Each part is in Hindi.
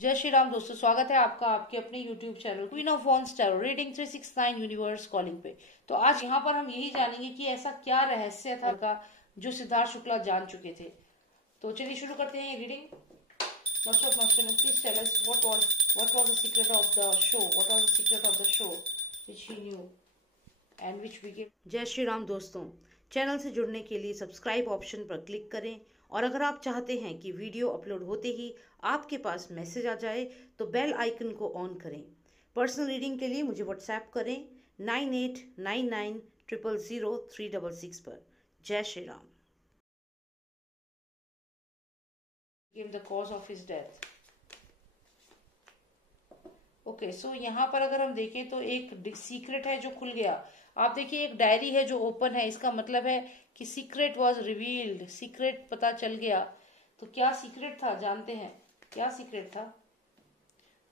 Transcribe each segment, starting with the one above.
जय श्री राम दोस्तों, स्वागत है आपका आपके अपने YouTube channel queen of wands tarot reading 369 universe calling पे। तो आज यहाँ पर हम यही जानेंगे कि ऐसा क्या रहस्य था का जो सिद्धार्थ शुक्ला जान चुके थे। तो चलिए शुरू करते हैं ये reading. Master of master, please tell us what was the secret of the show, what was the secret of the show which he knew and which we gave। जय श्री राम दोस्तों, चैनल से जुड़ने के लिए सब्सक्राइब ऑप्शन पर क्लिक करें और अगर आप चाहते हैं कि वीडियो अपलोड होते ही आपके पास मैसेज आ जाए तो बेल आइकन को ऑन करें। पर्सनल रीडिंग के लिए मुझे व्हाट्सएप करें 9899000366 पर। जय Shri Ram. Give the cause of his death। Okay so यहाँ पर अगर हम देखें तो एक सीक्रेट है जो खुल गया। आप देखिए एक डायरी है जो ओपन है, इसका मतलब है कि सीक्रेट वॉज रिवील्ड, सीक्रेट पता चल गया। तो क्या सीक्रेट था जानते हैं, क्या सीक्रेट था।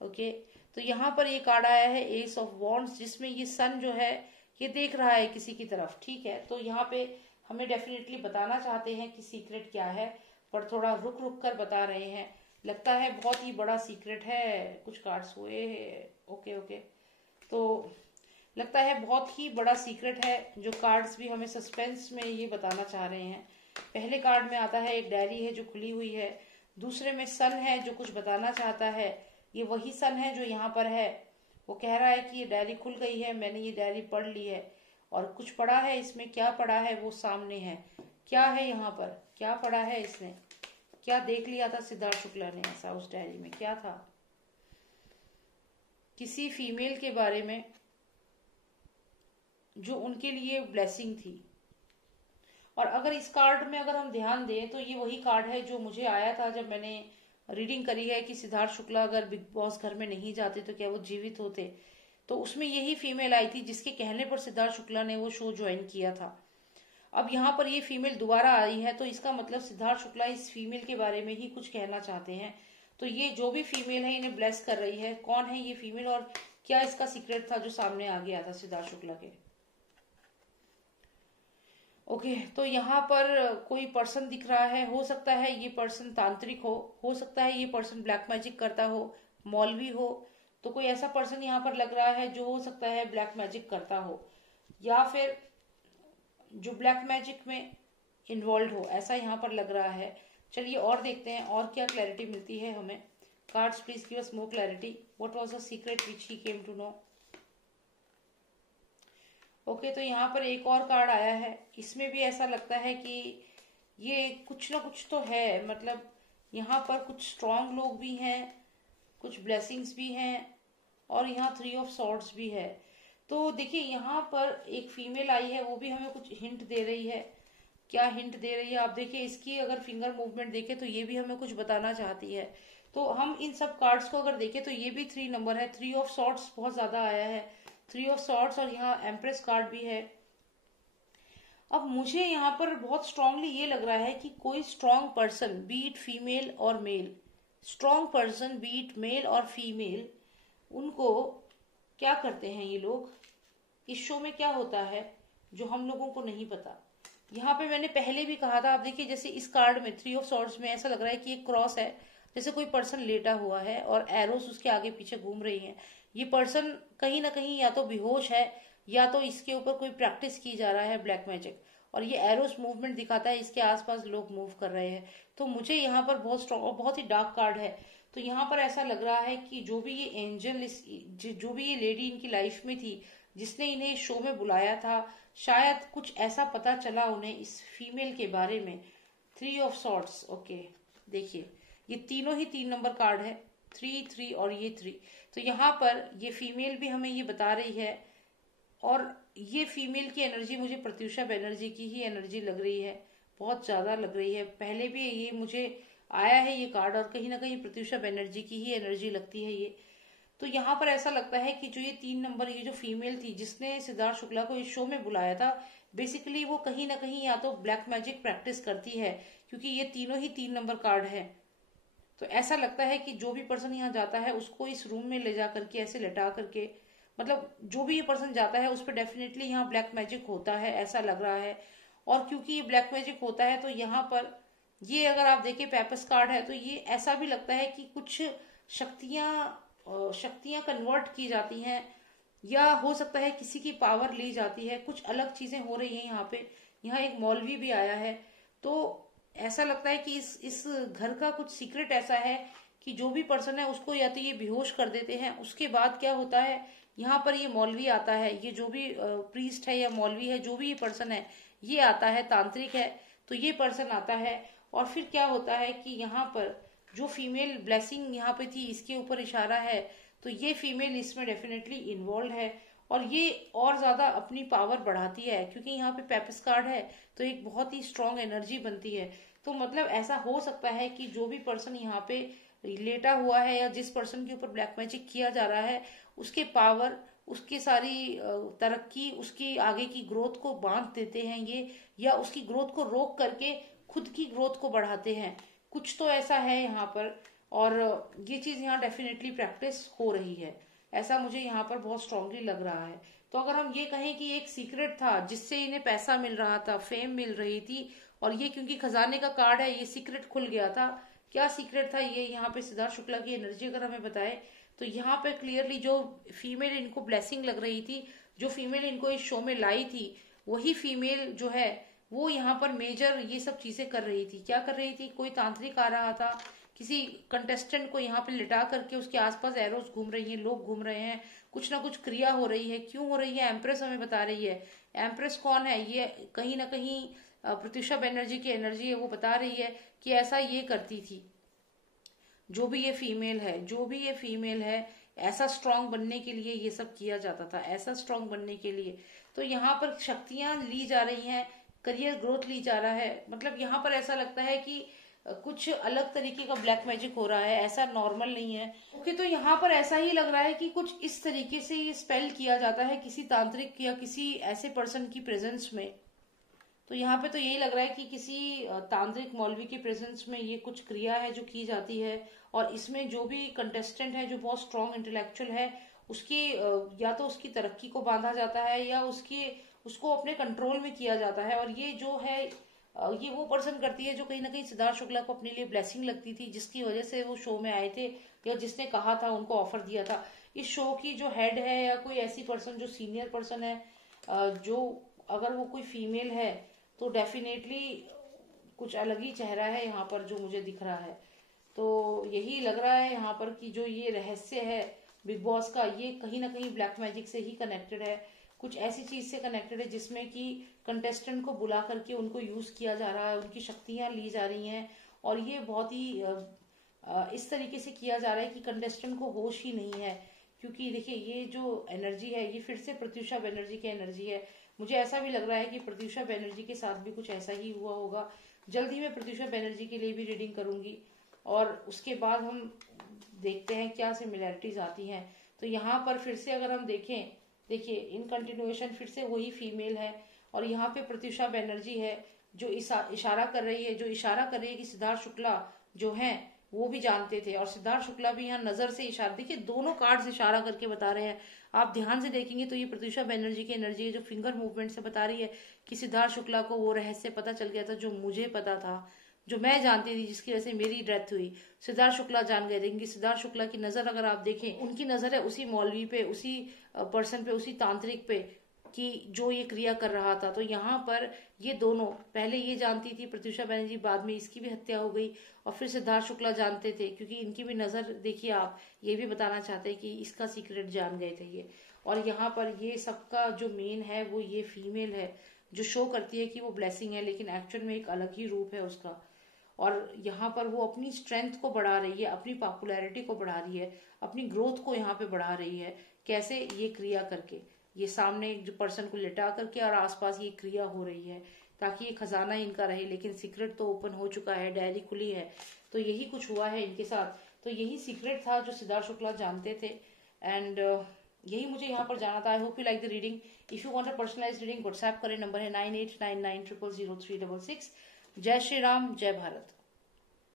ओके तो यहाँ पर ये कार्ड आया है एस ऑफ वॉन्ड्स, जिसमें ये सन जो है ये देख रहा है किसी की तरफ। ठीक है, तो यहाँ पे हमें डेफिनेटली बताना चाहते हैं कि सीक्रेट क्या है, पर थोड़ा रुक रुक कर बता रहे हैं। लगता है बहुत ही बड़ा सीक्रेट है, कुछ कार्ड्स हुए हैं। ओके तो लगता है बहुत ही बड़ा सीक्रेट है जो कार्ड्स भी हमें सस्पेंस में ये बताना चाह रहे हैं। पहले कार्ड में आता है एक डायरी है जो खुली हुई है, दूसरे में सन है जो कुछ बताना चाहता है। ये वही सन है जो यहाँ पर है, वो कह रहा है कि ये डायरी खुल गई है, मैंने ये डायरी पढ़ ली है और कुछ पढ़ा है। इसमें क्या पढ़ा है वो सामने है। क्या है यहाँ पर, क्या पढ़ा है इसने, क्या देख लिया था सिद्धार्थ शुक्ला ने ऐसा उस डायरी में, क्या था। किसी फीमेल के बारे में जो उनके लिए ब्लेसिंग थी। और अगर इस कार्ड में अगर हम ध्यान दें तो ये वही कार्ड है जो मुझे आया था जब मैंने रीडिंग करी है कि सिद्धार्थ शुक्ला अगर बिग बॉस घर में नहीं जाते तो क्या वो जीवित होते। तो उसमें यही फीमेल आई थी जिसके कहने पर सिद्धार्थ शुक्ला ने वो शो ज्वाइन किया था। अब यहाँ पर ये फीमेल दोबारा आई है, तो इसका मतलब सिद्धार्थ शुक्ला इस फीमेल के बारे में ही कुछ कहना चाहते हैं। तो ये जो भी फीमेल है इन्हें ब्लेस कर रही है। कौन है ये फीमेल और क्या इसका सीक्रेट था जो सामने आ गया था सिद्धार्थ शुक्ला के। ओके तो यहाँ पर कोई पर्सन दिख रहा है, हो सकता है ये पर्सन तांत्रिक हो सकता है ये पर्सन ब्लैक मैजिक करता हो, मौलवी हो। तो कोई ऐसा पर्सन यहाँ पर लग रहा है जो हो सकता है ब्लैक मैजिक करता हो या फिर जो ब्लैक मैजिक में इन्वॉल्व हो, ऐसा यहाँ पर लग रहा है। चलिए और देखते हैं और क्या क्लैरिटी मिलती है हमें। Cards please give us more clarity, what was the secret which he came to know. Okay तो यहाँ पर एक और कार्ड आया है, इसमें भी ऐसा लगता है कि ये कुछ ना कुछ तो है। मतलब यहाँ पर कुछ स्ट्रांग लोग भी हैं, कुछ ब्लेसिंग्स भी हैं और यहाँ 3 ऑफ सॉर्ड्स भी है। तो देखिए यहाँ पर एक फीमेल आई है, वो भी हमें कुछ हिंट दे रही है। क्या हिंट दे रही है आप देखिए, इसकी अगर फिंगर मूवमेंट देखें तो ये भी हमें कुछ बताना चाहती है। तो हम इन सब कार्ड्स को अगर देखें तो ये भी 3 नंबर है, 3 ऑफ सॉर्ड्स बहुत ज्यादा आया है, 3 ऑफ सॉर्ड्स और यहाँ एम्प्रेस कार्ड भी है। अब मुझे यहाँ पर बहुत स्ट्रांगली ये लग रहा है कि कोई स्ट्रांग पर्सन, बीट फीमेल और male, strong person beat male और फीमेल, उनको क्या करते हैं ये लोग। इस शो में क्या होता है जो हम लोगों को नहीं पता। यहाँ पे मैंने पहले भी कहा था, आप देखिए जैसे इस कार्ड में 3 ऑफ सॉर्ड्स में ऐसा लग रहा है कि एक क्रॉस है, जैसे कोई पर्सन लेटा हुआ है और एरोस उसके आगे पीछे घूम रही हैं। ये पर्सन कहीं ना कहीं या तो बेहोश है या तो इसके ऊपर कोई प्रैक्टिस की जा रहा है ब्लैक मैजिक, और ये एरोस मूवमेंट दिखाता है, इसके आसपास लोग मूव कर रहे हैं। तो मुझे यहाँ पर बहुत स्ट्रॉन्ग और बहुत ही डार्क कार्ड है। तो यहाँ पर ऐसा लग रहा है कि जो भी ये एंजल, जो भी ये लेडी इनकी लाइफ में थी जिसने इन्हें इस शो में बुलाया था, शायद कुछ ऐसा पता चला उन्हें इस फीमेल के बारे में। 3 ऑफ सॉर्ड्स। ओके देखिए ये तीनों ही 3 नंबर कार्ड है, 3 और ये 3। तो यहाँ पर ये फीमेल भी हमें ये बता रही है और ये फीमेल की एनर्जी मुझे प्रत्युषा बनर्जी की ही एनर्जी लग रही है, बहुत ज्यादा लग रही है। पहले भी ये मुझे आया है ये कार्ड और कहीं ना कहीं प्रत्युषा बनर्जी की ही एनर्जी लगती है ये। तो यहाँ पर ऐसा लगता है कि जो ये 3 नंबर, ये जो फीमेल थी जिसने सिद्धार्थ शुक्ला को इस शो में बुलाया था, बेसिकली वो कहीं ना कहीं या तो ब्लैक मैजिक प्रैक्टिस करती है, क्योंकि ये तीनों ही 3 नंबर कार्ड है। तो ऐसा लगता है कि जो भी पर्सन यहाँ जाता है उसको इस रूम में ले जा करके ऐसे लेटा करके, मतलब जो भी ये पर्सन जाता है उस पर डेफिनेटली यहाँ ब्लैक मैजिक होता है, ऐसा लग रहा है। और क्योंकि ये ब्लैक मैजिक होता है तो यहाँ पर ये अगर आप देखिए पेपर्स कार्ड है, तो ये ऐसा भी लगता है कि कुछ शक्तियां कन्वर्ट की जाती हैं, या हो सकता है किसी की पावर ली जाती है, कुछ अलग चीजें हो रही हैं यहाँ पे। यहाँ एक मौलवी भी आया है, तो ऐसा लगता है कि इस घर का कुछ सीक्रेट ऐसा है कि जो भी पर्सन है उसको या तो ये बेहोश कर देते हैं। उसके बाद क्या होता है, यहाँ पर ये मौलवी आता है, ये जो भी प्रीस्ट है या मौलवी है, जो भी ये पर्सन है ये आता है, तांत्रिक है, तो ये पर्सन आता है। और फिर क्या होता है कि यहाँ पर जो फीमेल ब्लेसिंग यहाँ पे थी, इसके ऊपर इशारा है, तो ये फीमेल इसमें डेफिनेटली इन्वॉल्व है, और ये और ज्यादा अपनी पावर बढ़ाती है, क्योंकि यहाँ पे पेपिस कार्ड है, तो एक बहुत ही स्ट्रांग एनर्जी बनती है। तो मतलब ऐसा हो सकता है कि जो भी पर्सन यहाँ पे लेटा हुआ है या जिस पर्सन के ऊपर ब्लैक मैजिक किया जा रहा है, उसके पावर, उसकी सारी तरक्की, उसकी आगे की ग्रोथ को बांध देते हैं ये, या उसकी ग्रोथ को रोक करके खुद की ग्रोथ को बढ़ाते हैं। कुछ तो ऐसा है यहाँ पर, और ये चीज यहाँ डेफिनेटली प्रैक्टिस हो रही है, ऐसा मुझे यहाँ पर बहुत स्ट्रांगली लग रहा है। तो अगर हम ये कहें कि एक सीक्रेट था जिससे इन्हें पैसा मिल रहा था, फेम मिल रही थी, और ये क्योंकि खजाने का कार्ड है, ये सीक्रेट खुल गया था। क्या सीक्रेट था ये यहाँ पे सिद्धार्थ शुक्ला की एनर्जी अगर हमें बताए, तो यहाँ पे क्लियरली जो फीमेल इनको ब्लेसिंग लग रही थी, जो फीमेल इनको इस शो में लाई थी, वही फीमेल जो है वो यहाँ पर मेजर ये सब चीजें कर रही थी। क्या कर रही थी, कोई तांत्रिक आ रहा था, किसी कंटेस्टेंट को यहाँ पे लिटा करके उसके आसपास एरोस घूम रही हैं, लोग घूम रहे हैं, कुछ ना कुछ क्रिया हो रही है। क्यों हो रही है, एम्प्रेस हमें बता रही है। एम्प्रेस कौन है, ये कहीं ना कहीं प्रत्युषा बनर्जी की एनर्जी है, वो बता रही है कि ऐसा ये करती थी। जो भी ये फीमेल है, जो भी ये फीमेल है, ऐसा स्ट्रांग बनने के लिए ये सब किया जाता था, ऐसा स्ट्रांग बनने के लिए। तो यहाँ पर शक्तियां ली जा रही हैं, करियर ग्रोथ ली जा रहा है। मतलब यहाँ पर ऐसा लगता है कि कुछ अलग तरीके का ब्लैक मैजिक हो रहा है, ऐसा नॉर्मल नहीं है। ओके, तो यहाँ पर ऐसा ही लग रहा है कि कुछ इस तरीके से ये स्पेल किया जाता है किसी तांत्रिक या किसी ऐसे पर्सन की प्रेजेंस में। तो यहाँ पे तो यही लग रहा है कि किसी तांत्रिक मौलवी के प्रेजेंस में ये कुछ क्रिया है जो की जाती है, और इसमें जो भी कंटेस्टेंट है जो बहुत स्ट्रांग इंटेलेक्चुअल है, उसकी या तो उसकी तरक्की को बांधा जाता है, या उसको अपने कंट्रोल में किया जाता है। और ये जो है ये वो पर्सन करती है जो कहीं ना कहीं सिद्धार्थ शुक्ला को अपने लिए ब्लेसिंग लगती थी, जिसकी वजह से वो शो में आए थे, या जिसने कहा था, उनको ऑफर दिया था। इस शो की जो हेड है या कोई ऐसी पर्सन जो सीनियर पर्सन है, जो अगर वो कोई फीमेल है, तो डेफिनेटली कुछ अलग ही चेहरा है यहाँ पर जो मुझे दिख रहा है। तो यही लग रहा है यहाँ पर कि जो ये रहस्य है बिग बॉस का, ये कहीं ना कहीं ब्लैक मैजिक से ही कनेक्टेड है, कुछ ऐसी चीज से कनेक्टेड है जिसमें कि कंटेस्टेंट को बुला करके उनको यूज किया जा रहा है, उनकी शक्तियां ली जा रही हैं, और ये बहुत ही इस तरीके से किया जा रहा है कि कंटेस्टेंट को होश ही नहीं है। क्योंकि देखिए ये जो एनर्जी है ये फिर से प्रत्युषा बनर्जी की एनर्जी है। मुझे ऐसा भी लग रहा है कि प्रत्युषा बनर्जी के साथ भी कुछ ऐसा ही हुआ होगा। जल्द ही मैं प्रत्युषा बनर्जी के लिए भी रीडिंग करूंगी, और उसके बाद हम देखते हैं क्या सिमिलैरिटीज आती हैं। तो यहाँ पर फिर से अगर हम देखें, देखिए इन कंटिन्यूएशन फिर से वही फीमेल है, और यहाँ पे प्रत्युषा बनर्जी है जो इशारा कर रही है, कि सिद्धार्थ शुक्ला जो हैं वो भी जानते थे, और सिद्धार्थ शुक्ला भी यहाँ नजर से इशारा, देखिए दोनों कार्ड्स इशारा करके बता रहे हैं। आप ध्यान से देखेंगे तो ये प्रत्युषा बनर्जी की एनर्जी है जो फिंगर मूवमेंट से बता रही है कि सिद्धार्थ शुक्ला को वो रहस्य पता चल गया था जो मुझे पता था, जो मैं जानती थी, जिसकी वजह से मेरी डेथ हुई। सिद्धार्थ शुक्ला जान गए थे, क्योंकि सिद्धार्थ शुक्ला की नजर अगर आप देखें, उनकी नजर है उसी मौलवी पे, उसी पर्सन पे, उसी तांत्रिक पे, कि जो ये क्रिया कर रहा था। तो यहाँ पर ये दोनों, पहले ये जानती थी प्रत्युषा बनर्जी, बाद में इसकी भी हत्या हो गई, और फिर सिद्धार्थ शुक्ला जानते थे, क्योंकि इनकी भी नजर देखिए, आप ये भी बताना चाहते हैं कि इसका सीक्रेट जान गए थे ये। और यहाँ पर ये सबका जो मेन है वो ये फीमेल है जो शो करती है कि वो ब्लेसिंग है, लेकिन एक्चुअल में एक अलग ही रूप है उसका। और यहाँ पर वो अपनी स्ट्रेंथ को बढ़ा रही है, अपनी पॉपुलैरिटी को बढ़ा रही है, अपनी ग्रोथ को यहाँ पे बढ़ा रही है। कैसे, ये क्रिया करके, ये सामने जो पर्सन को लिटा करके और आसपास ये क्रिया हो रही है, ताकि ये खजाना इनका रहे। लेकिन सीक्रेट तो ओपन हो चुका है, डायरी खुली है, तो यही कुछ हुआ है इनके साथ। तो यही सीक्रेट था जो सिद्धार्थ शुक्ला जानते थे, एंड यही मुझे यहाँ पर जाना था। I hope you like the reading. If you want a personalised reading, WhatsApp करें, नंबर है 9899000366। जय श्री राम, जय भारत।